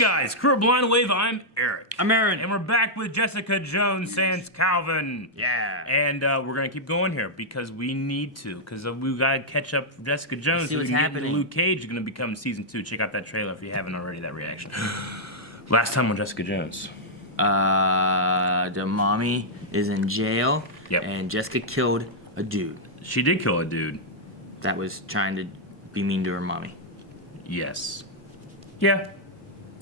guys, Crew of Blind Wave, I'm Eric. I'm Aaron. And we're back with Jessica Jones sans Calvin. Yeah. And we're going to keep going here because we need to. Because we got to catch up for Jessica Jones. See so what's we can happening. Get into Luke Cage is going to become season 2. Check out that trailer if you haven't already, that reaction. Last time on Jessica Jones. The mommy is in jail. Yep. And Jessica killed a dude She did kill a dude. that was trying to be mean to her mommy. Yes. Yeah.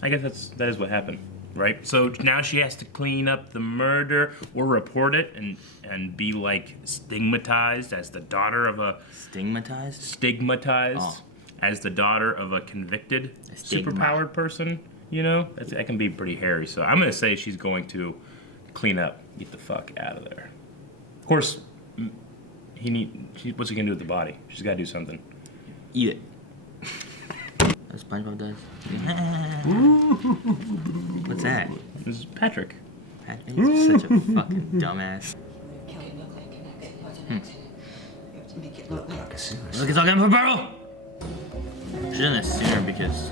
I guess that is what happened, right? So now she has to clean up the murder or report it and be like stigmatized as the daughter of a Stigmatized? Oh. As the daughter of a convicted stigma. superpowered person, you know? That can be pretty hairy. So I'm gonna say she's going to clean up, get the fuck out of there. Of course, what's he gonna do with the body? She's gotta do something. Eat it. That's SpongeBob does. What's that? This is Patrick. He's such a fucking dumbass. To make it look like a suicide. Look, it's all coming for Burrow! Should've done that sooner because...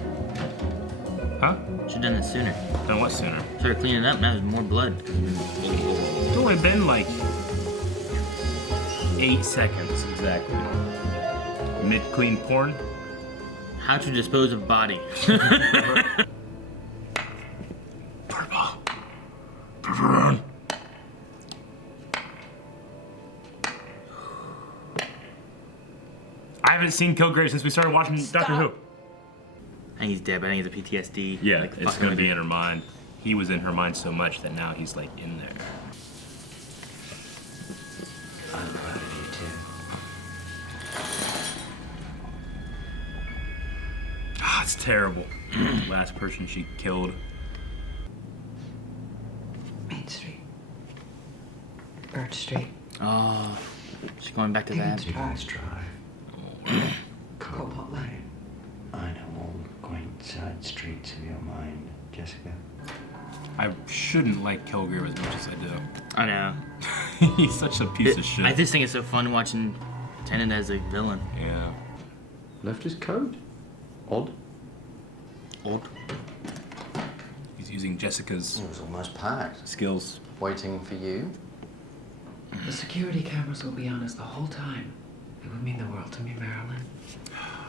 Huh? Should've done that sooner. Done what sooner? Started cleaning it up, now there's more blood. It's only been like 8 seconds exactly. Mid-clean porn. How to dispose of body. Purple. Purple. I haven't seen Kilgrave since we started watching Doctor Who. I think he's dead, but I think it's a PTSD. Yeah, like, it's fucking gonna with be her. in her mind. He was in her mind so much that now he's like in there. I'm proud of you too. Ah, it's terrible. Last person she killed. Main Street. Bird Street. Oh, she's going back to that. Higgins Drive. Cobalt Lane. I know all the quaint side streets of your mind, Jessica. I shouldn't like Kilgrave as much as I do. I know. He's such a piece of shit. I just think it's so fun watching Tennant as a villain. Yeah. Left his coat. Odd. Old. He's using Jessica's It was almost packed. skills. Waiting for you. The security cameras will be on us the whole time. It would mean the world to me, Marilyn.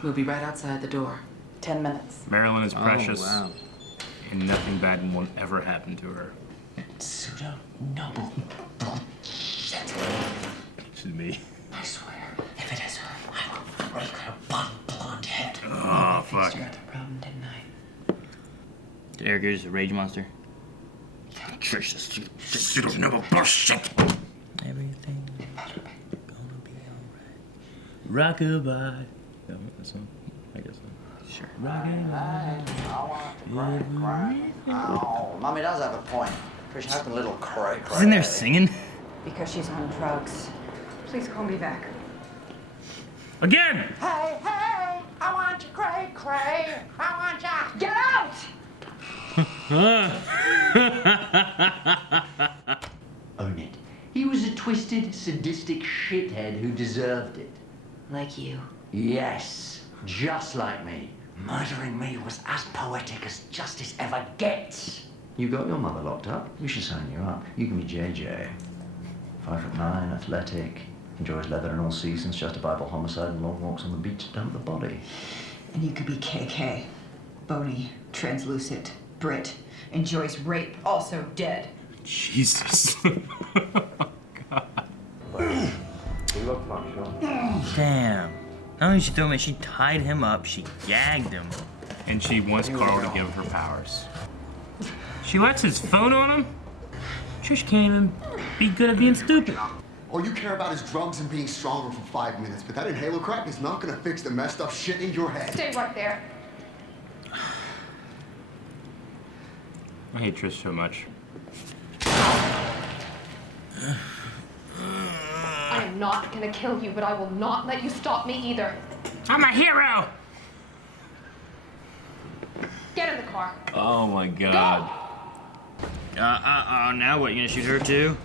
We'll be right outside the door. 10 minutes. Marilyn is precious, Oh, wow. and nothing bad won't ever happen to her. Pseudo noble bullshit. It's me. I swear, if it is her, I will break her blonde head. Oh, fuck. I the problem, didn't I? Did Eric just a rage monster? Trish, you don't know about bullshit. Everything Better be. gonna be alright. Rockabye. That song? I guess so. Sure. Oh, Mummy does have a point. Trish has been a little cray. Isn't there singing? Because she's on drugs. Please call me back. Again! Hey, hey, I want you cray, cray. I want ya. Get out! Own it. He was a twisted, sadistic shithead who deserved it. Like you. Yes, just like me. Murdering me was as poetic as justice ever gets. You got your mother locked up? We should sign you up. You can be JJ. 5'9", athletic, enjoys leather in all seasons, justifiable homicide and long walks on the beach to dump the body. And you could be KK. Bony, translucent, Brit, enjoys rape, also dead. Jesus. Damn. Not only did she throw him in, she tied him up, she gagged him. And she wants Carl to give her powers. She lets his phone on him? Trish can't even be good at being stupid. All you care about is drugs and being stronger for 5 minutes, but that inhaler crack is not gonna fix the messed up shit in your head. Stay right there. I hate Trish so much. I am not gonna kill you, but I will not let you stop me either. I'm a hero! Get in the car. Oh my god. Now what, you gonna shoot her too?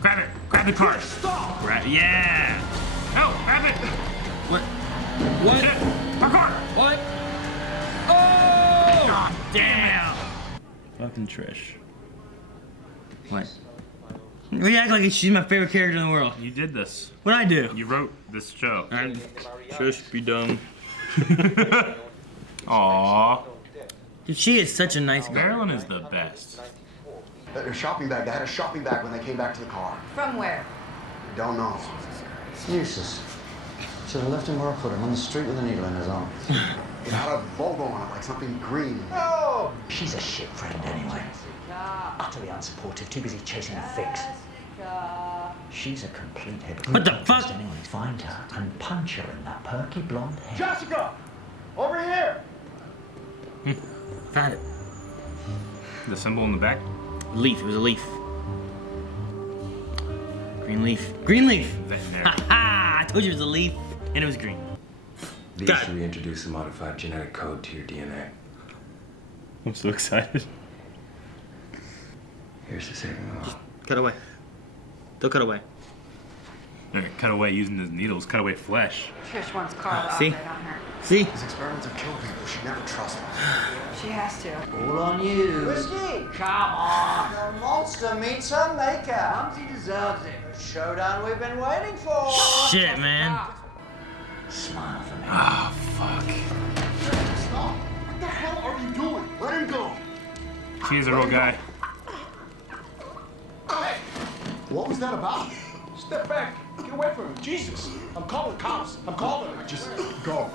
Grab it! Grab the car! Yeah! No! Grab it! What? What? Shit! My car! What? Oh! God. Damn! Fucking Trish. What? You act like she's my favorite character in the world. You did this. What'd I do? You wrote this show. Trish, be dumb. Aww. Dude, she is such a nice girl. Marilyn is the best. Their shopping bag. They had a shopping bag when they came back to the car. From where? Don't know. It's useless. Should have left him where I put him, on the street with a needle in his arm. It had a logo on it, like something green. Oh! She's a shit friend anyway. Utterly unsupportive, too busy chasing a fix. She's a complete hypocrite. What the fuck? Just anyway, find her and punch her in that perky blonde hair. Jessica! Over here! Found it. The symbol in the back? Leaf. It was a leaf. Green leaf. Green leaf! Is that in there? Ha ha! I told you it was a leaf, and it was green. These God. reintroduce a modified genetic code to your DNA. I'm so excited. Here's the saving law. Cut away. Don't cut away. Alright, cut away using the needles. Cut away flesh. Trish wants Carl to See? operate on her. See? These experiments have killed people. She never trusted them. She has to. All on you. Whiskey! Come on! The monster meets her maker. Mumsy deserves it. The showdown we've been waiting for. Shit, man. Smile for me. Ah, fuck. Stop! What the hell are you doing? Let him go! He is a real guy. What was that about? Step back. Get away from him. Jesus. I'm calling cops. I'm calling him. Just go.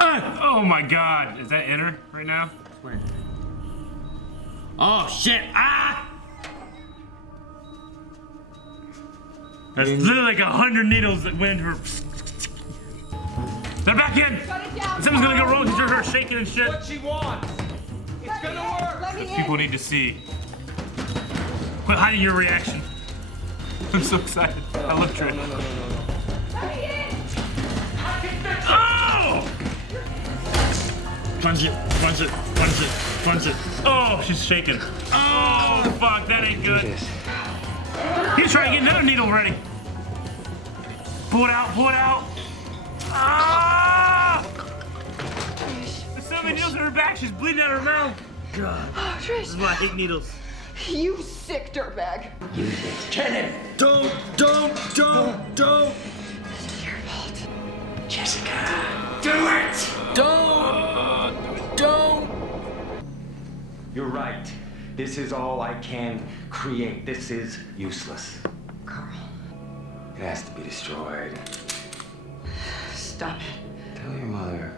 Oh my god. Is that in her right now? Oh, shit. Ah! There's literally like 100 needles that went into her. They're back in! Something's gonna go wrong because you're her shaking and shit. What she wants. It's gonna work. Let me in. People need to see. Quit hiding your reaction. I'm so excited. I love Trish. Oh! Punch it, punch it, punch it, punch it. Oh, she's shaking. Oh, fuck, that ain't good. He's trying to get another needle ready. Pull it out, pull it out. Ah! There's so many needles in her back, she's bleeding out her mouth. God. Oh, This is Trish. why I hate needles. You sick dirtbag. Use it. Kill him. Don't. This is your fault. Jessica. Do it. Don't. You're right. This is all I can create. This is useless. Carl, It has to be destroyed. stop it. Tell your mother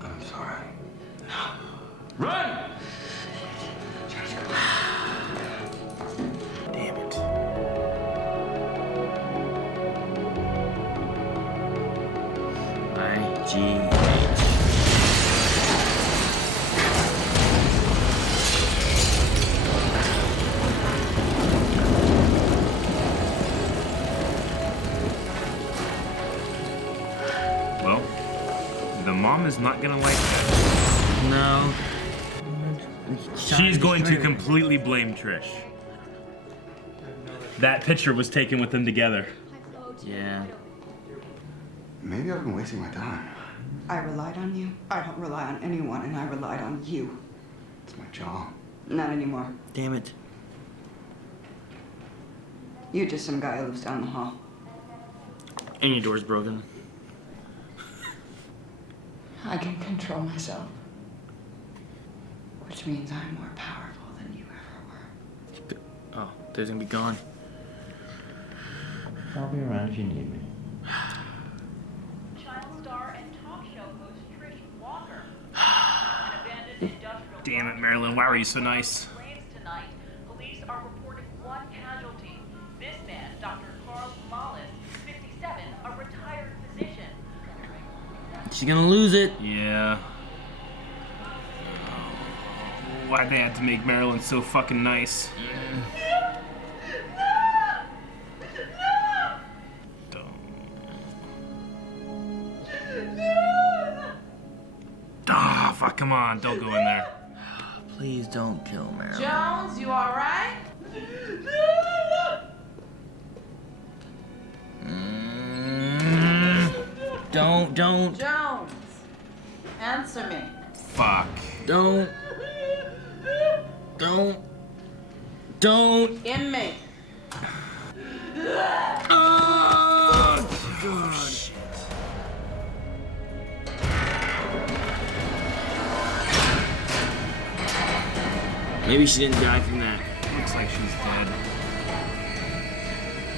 I'm sorry. Run! Damn it. IGH. Well, the mom is not gonna like that. No. She's going to completely blame Trish. That picture was taken with them together. Yeah. Maybe I've been wasting my time. I relied on you. I don't rely on anyone, and I relied on you. It's my job. Not anymore. Damn it. You're just some guy who lives down the hall. And your door's broken. I can control myself. Which means I'm more powerful than you ever were. Oh, they're gonna be gone. I'll be around if you need me. Child star and talk show host Trish Walker. An abandoned industrial Damn it, Marilyn, why were you so nice? flames tonight. Police are reporting one casualty. This man, Dr. Carl Mollis, 57, a retired physician. She's gonna lose it. Yeah. Why'd they have to make Marilyn so fucking nice? Ah, fuck, come on, don't go in there. Please don't kill Marilyn. Jones, you all right? Don't. Jones, answer me. Fuck. Don't. Don't. Inmate. Oh, God. Maybe she didn't die from that. Looks like she's dead.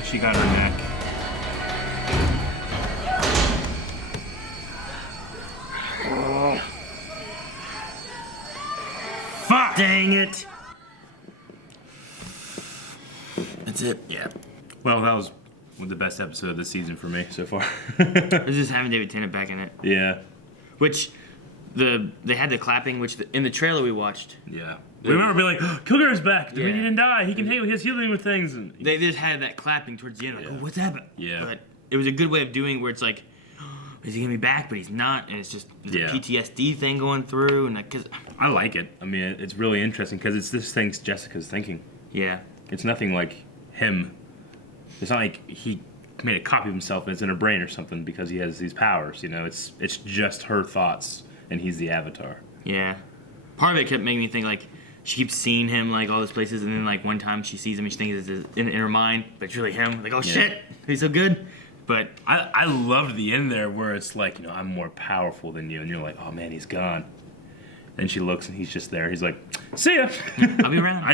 She got her neck. Oh. Fuck! Dang it. That's it. Yeah. Well, that was the best episode of the season for me so far. I was just having David Tennant back in it. Yeah. Which, they had the clapping, which in the trailer we watched. Yeah. We remember being like, oh, Kilgrave's back. The man didn't die. He can his healing with things. And they just had that clapping towards the end. Like, oh, what's happening? Yeah. But it was a good way of doing where it's like, is he gonna be back? But he's not, and it's just a PTSD thing going through, and because I like it. I mean, it's really interesting because it's this thing Jessica's thinking. Yeah. It's nothing like him. It's not like he made a copy of himself and it's in her brain or something because he has these powers. You know, it's just her thoughts, and he's the avatar. Yeah. Part of it kept making me think like she keeps seeing him like all these places, and then like one time she sees him and she thinks it's in her mind, but it's really him. Like, oh shit, he's so good. But I loved the end there where it's like, you know, I'm more powerful than you, and you're like, oh man, he's gone. Then she looks and he's just there. He's like, see ya. I'll be around.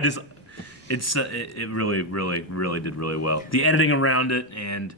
It really, really, really did really well. The editing around it and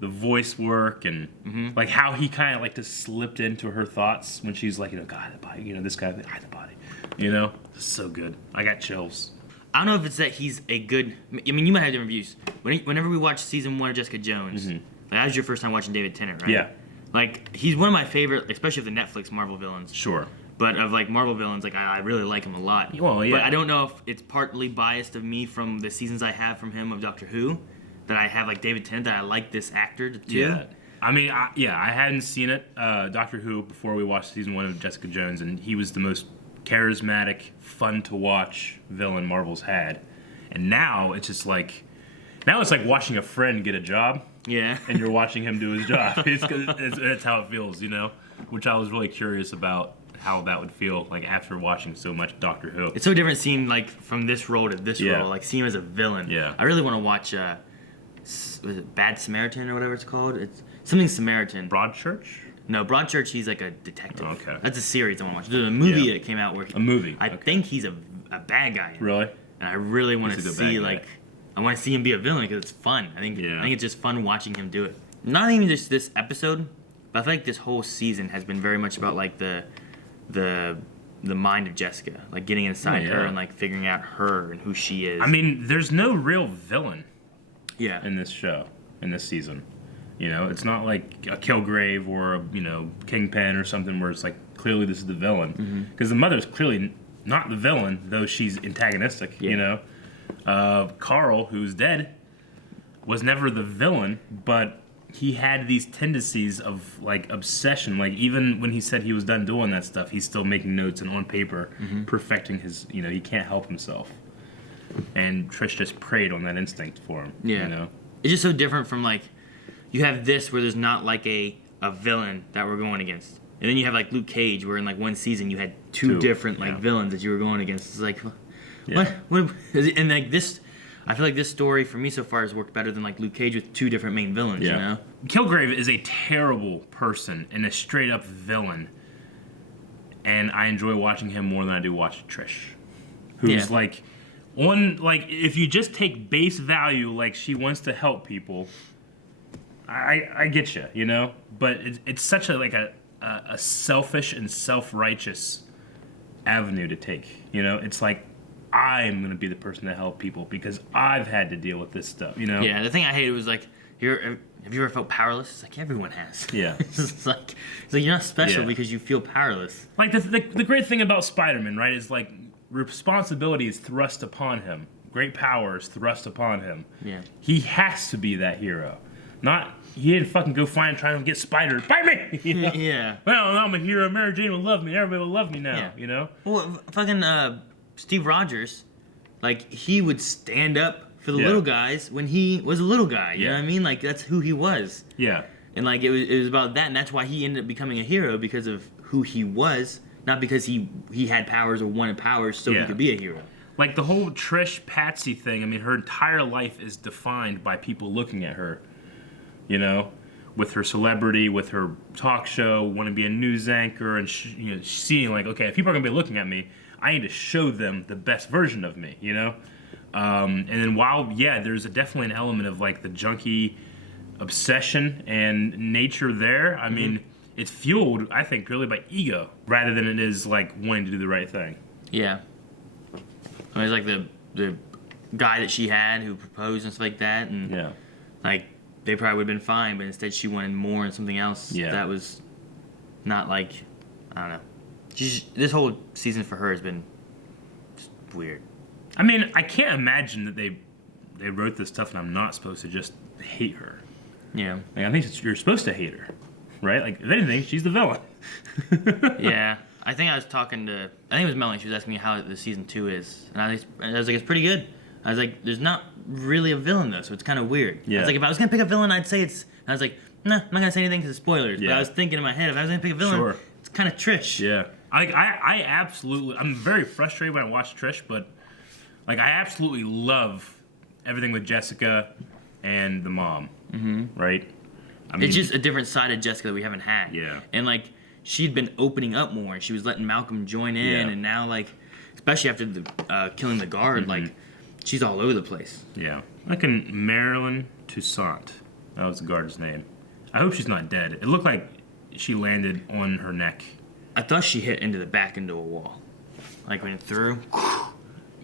the voice work and like how he kind of like just slipped into her thoughts when she's like, you know, God, the body, you know, this guy, I the body, you know, so good. I got chills. I don't know if it's that he's a good. I mean, you might have different views. Whenever we watch season 1 of Jessica Jones, like that was your first time watching David Tennant, right? Yeah. Like he's one of my favorite, especially of the Netflix Marvel villains. Sure. But of like Marvel villains, like I really like him a lot. Well, yeah. But I don't know if it's partly biased of me from the seasons I have from him of Doctor Who, that I have like David Tennant, that I like this actor too. Yeah. I mean, I hadn't seen it, Doctor Who, before we watched season 1 of Jessica Jones, and he was the most charismatic, fun to watch villain Marvel's had. And now it's just like, watching a friend get a job. Yeah. And you're watching him do his job. It's how it feels, you know? Which I was really curious about how that would feel like after watching so much Doctor Who. It's so different seeing like from this role to this Yeah. role, like seeing him as a villain. Yeah. I really want to watch was it Bad Samaritan or whatever it's called? It's something Samaritan. Broadchurch? No, Broadchurch, he's like a detective. Okay. That's a series I want to watch. There's a movie that came out where A movie. I think he's a bad guy. Really? And I really want to He's a see bad guy. like I want to see him be a villain because it's fun. I think it's just fun watching him do it. Not even just this episode, but I feel like this whole season has been very much about like the mind of Jessica, like getting inside her and like figuring out her and who she is. I mean, there's no real villain. Yeah. In this show, in this season, you know, it's not like a Kilgrave or a, you know, Kingpin or something where it's like clearly this is the villain, because the mother's clearly not the villain, though she's antagonistic. You know, Carl, who's dead, was never the villain, but he had these tendencies of like obsession. Like even when he said he was done doing that stuff, he's still making notes and on paper, perfecting his. You know, he can't help himself. And Trish just preyed on that instinct for him. Yeah. You know? It's just so different from like, you have this where there's not like a villain that we're going against. And then you have like Luke Cage where in like one season you had two different like villains that you were going against. It's like, what is it? And like this, I feel like this story for me so far has worked better than like Luke Cage with two different main villains, you know? Kilgrave is a terrible person and a straight up villain. And I enjoy watching him more than I do watch Trish. Who's like, if you just take base value, like she wants to help people, I get you, you know? But it's such a selfish and self-righteous avenue to take, you know? It's like, I'm going to be the person to help people because I've had to deal with this stuff, you know? Yeah, the thing I hated was like, have you ever felt powerless? It's like, everyone has. Yeah. it's like you're not special because you feel powerless. Like, the great thing about Spider-Man, right, is like, responsibility is thrust upon him. Great power is thrust upon him. Yeah. He has to be that hero. He didn't fucking go find trying to get Spider. Bite me! You know? Yeah. Well, I'm a hero. Mary Jane will love me. Everybody will love me now, you know? Well, fucking Steve Rogers, like, he would stand up for the little guys when he was a little guy. You know what I mean? Like, that's who he was. Yeah. And, like, it was about that, and that's why he ended up becoming a hero, because of who he was, not because he had powers or wanted powers so he could be a hero. Like the whole Trish Patsy thing. I mean, her entire life is defined by people looking at her. You know, with her celebrity, with her talk show, want to be a news anchor, and seeing like, okay, if people are gonna be looking at me, I need to show them the best version of me. You know, and then while there's definitely an element of like the junkie obsession and nature there. I mean, it's fueled, I think, really by ego rather than it is like wanting to do the right thing. Yeah. I mean, it's like the guy that she had who proposed and stuff like that, and like they probably would have been fine, but instead she wanted more and something else that was not like, I don't know. This whole season for her has been just weird. I mean, I can't imagine that they wrote this stuff and I'm not supposed to just hate her. Yeah. Like, I think you're supposed to hate her, right? Like, if anything, she's the villain. Yeah. I think I was talking to, I think it was Melanie, she was asking me how the season 2 is, and I was like, it's pretty good. I was like, there's not really a villain though, so it's kind of weird. Yeah. I was like, if I was going to pick a villain, I'd say it's, I was like, nah, I'm not going to say anything because it's spoilers, but Yeah. I was thinking in my head, if I was going to pick a villain, it's kind of Trish. Yeah. I absolutely, I'm very frustrated when I watch Trish, but like, I absolutely love everything with Jessica and the mom, right? I mean, It's just a different side of Jessica that we haven't had. Yeah. And like, she'd been opening up more, and she was letting Malcolm join in, and now like, especially after the killing the guard, like, she's all over the place. Yeah. Like in Marilyn Toussaint. That was the guard's name. I hope she's not dead. It looked like she landed on her neck. I thought she hit into a wall. Like when it threw.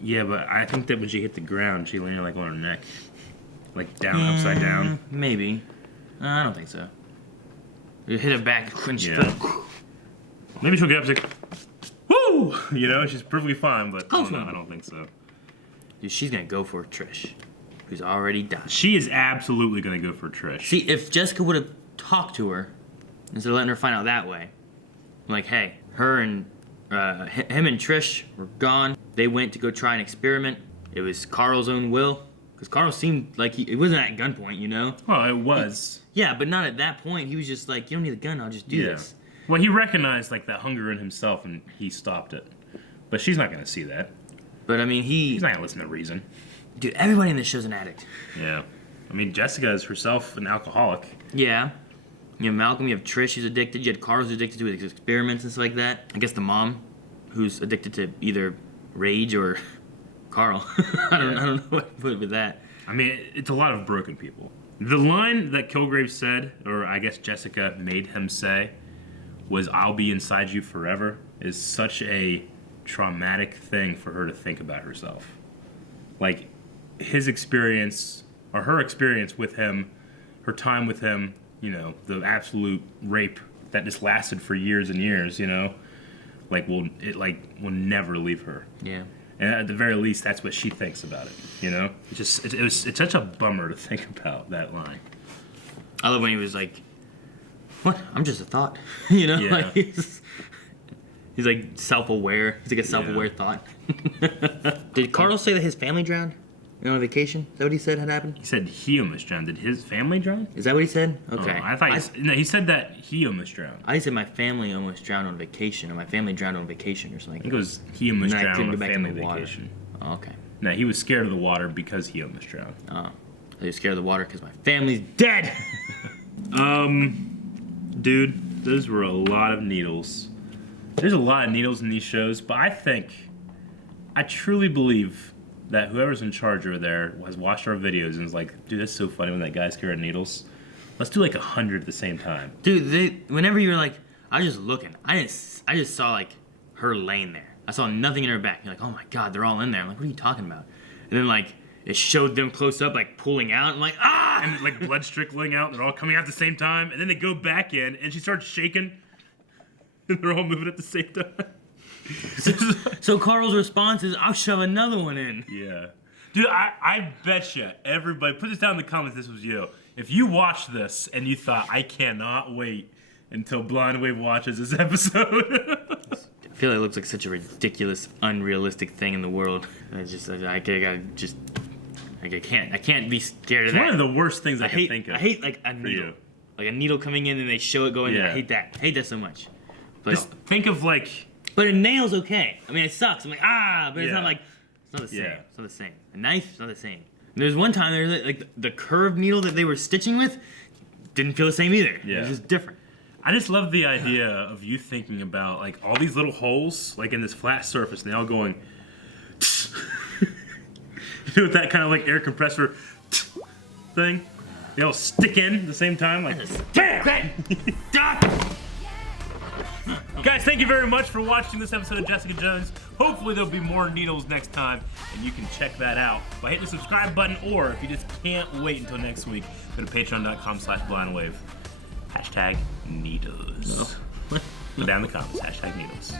Yeah, but I think that when she hit the ground, she landed like on her neck. Like down, upside down. Maybe. I don't think so. It hit her back when she Maybe she'll get up like, woo! You know, she's perfectly fine, but I don't think so. Dude, she's gonna go for Trish, who's already died. She is absolutely gonna go for Trish. See, if Jessica would have talked to her, instead of letting her find out that way, like, hey, her and him and Trish were gone. They went to go try an experiment. It was Carl's own will, because Carl seemed like it wasn't at gunpoint, you know? Well, it was. Yeah, but not at that point. He was just like, you don't need a gun, I'll just do this. Well, he recognized like that hunger in himself, and he stopped it. But she's not gonna see that. But I mean, he's not gonna listen to reason. Dude, everybody in this show's an addict. Yeah. I mean, Jessica is herself an alcoholic. Yeah. You have Malcolm, you have Trish who's addicted, you had Carl who's addicted to his experiments and stuff like that. I guess the mom, who's addicted to either rage or Carl. I don't know what to put with that. I mean, it's a lot of broken people. The line that Kilgrave said, or I guess Jessica made him say, was "I'll be inside you forever," is such a traumatic thing for her to think about herself. Like, his experience, or her experience with him, her time with him, you know, the absolute rape that just lasted for years and years, you know, will never leave her. Yeah. And at the very least, that's what she thinks about it, you know? It's such a bummer to think about that line. I love when he was like, what? I'm just a thought. You know? Yeah. Like he's like self-aware. He's like a self-aware thought. Did Carl say that his family drowned? On vacation? Is that what he said had happened? He said he almost drowned. Did his family drown? Is that what he said? Okay. Oh, I thought he said that he almost drowned. I said my family almost drowned on vacation, or my family drowned on vacation, or something. I think it was he almost drowned on a family the vacation. Oh, okay. No, he was scared of the water because he almost drowned. Oh. He was scared of the water because my family's dead! Dude, those were a lot of needles. There's a lot of needles in these shows, but I truly believe that whoever's in charge over there has watched our videos and is like, dude, that's so funny when that guy's carrying needles. Let's do like 100 at the same time. Dude, whenever you were like, I was just looking. I just saw like her laying there. I saw nothing in her back. You're like, oh my god, they're all in there. I'm like, what are you talking about? And then like it showed them close up, like pulling out. I'm like, ah! And like blood trickling out. They're all coming out at the same time. And then they go back in, and she starts shaking. And they're all moving at the same time. So Carl's response is, I'll shove another one in. Yeah. Dude, I bet you everybody, put this down in the comments if this was you. If you watched this and you thought, I cannot wait until Blind Wave watches this episode. I feel like it looks like such a ridiculous, unrealistic thing in the world. I can't be scared of that. It's one of the worst things I can think of. I hate like a needle. Like a needle coming in and they show it going in. I hate that. I hate that so much. But just think of like... But a nail's okay. I mean, it sucks. I'm like, but it's not like It's not the same. Yeah. It's not the same. A knife, it's not the same. And there's one time there was like the curved needle that they were stitching with didn't feel the same either. Yeah. It was just different. I just love the idea of you thinking about like all these little holes like in this flat surface, and they all going. You know, with that kind of like air compressor thing, they all stick in at the same time, like bam. Guys, thank you very much for watching this episode of Jessica Jones. Hopefully there'll be more needles next time, and you can check that out by hitting the subscribe button, or if you just can't wait until next week, go to patreon.com/blindwave. #needles. Go down in the comments, #needles.